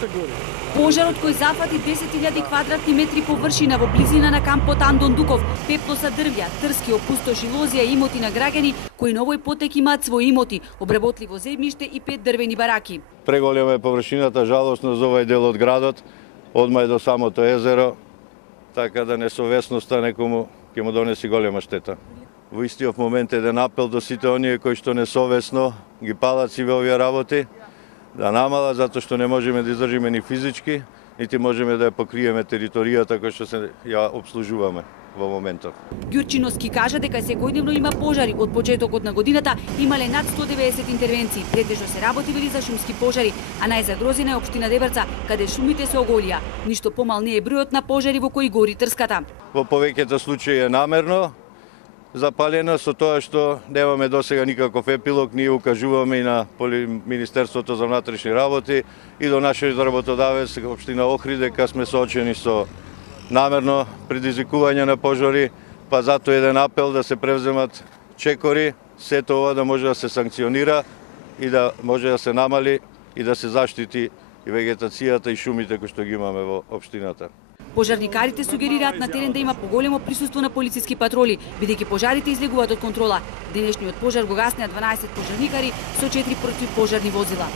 доста гори. Пожарот кој зафати 10.000 квадратни метри површина во близина на кампот Андон Дуков, пеплоса дрвја, трски, опустоши лозија и имоти на граѓани кои на овој потек имаат своји имоти, обработливо земјиште и 5 дрвени бараки. Преголема е површината, жалосно за овој дел од градот, одма е до самото езеро, така да несовесноста некому ќе му донеси голема штета. Во истиот момент еден апел до сите оние кои што несовесно ги палат сиве овие работи, да намала, затоа што не можеме да издржиме ни физички, нити можеме да ја покриеме територијата која што се ја обслужуваме во моментот. Ѓурчиновски кажа дека секојдневно има пожари. Од почетокот на годината имале над 190 интервенции. Претежно се работи вели за шумски пожари, а најзагрозена е општина Дебрца, каде шумите се оголија. Ништо помал не е бројот на пожари во кои гори трската. Во повеќето случаи е намерно запалено, со тоа што немаме досега никаков епилог, ние укажуваме и на Министерството за внатрешни работи и до нашиот работодавец општина Охрид дека сме соочени со намерно предизвикување на пожари, па затоа еден апел да се превземат чекори, сето ова да може да се санкционира и да може да се намали и да се заштити и вегетацијата и шумите кои што ги имаме во општината. Пожарникарите сугерираат на терен да има поголемо присуство на полициски патроли, бидејќи пожарите излегуваат од контрола. Денешниот пожар го гаснеа 12 пожарникари со 4 противпожарни возила.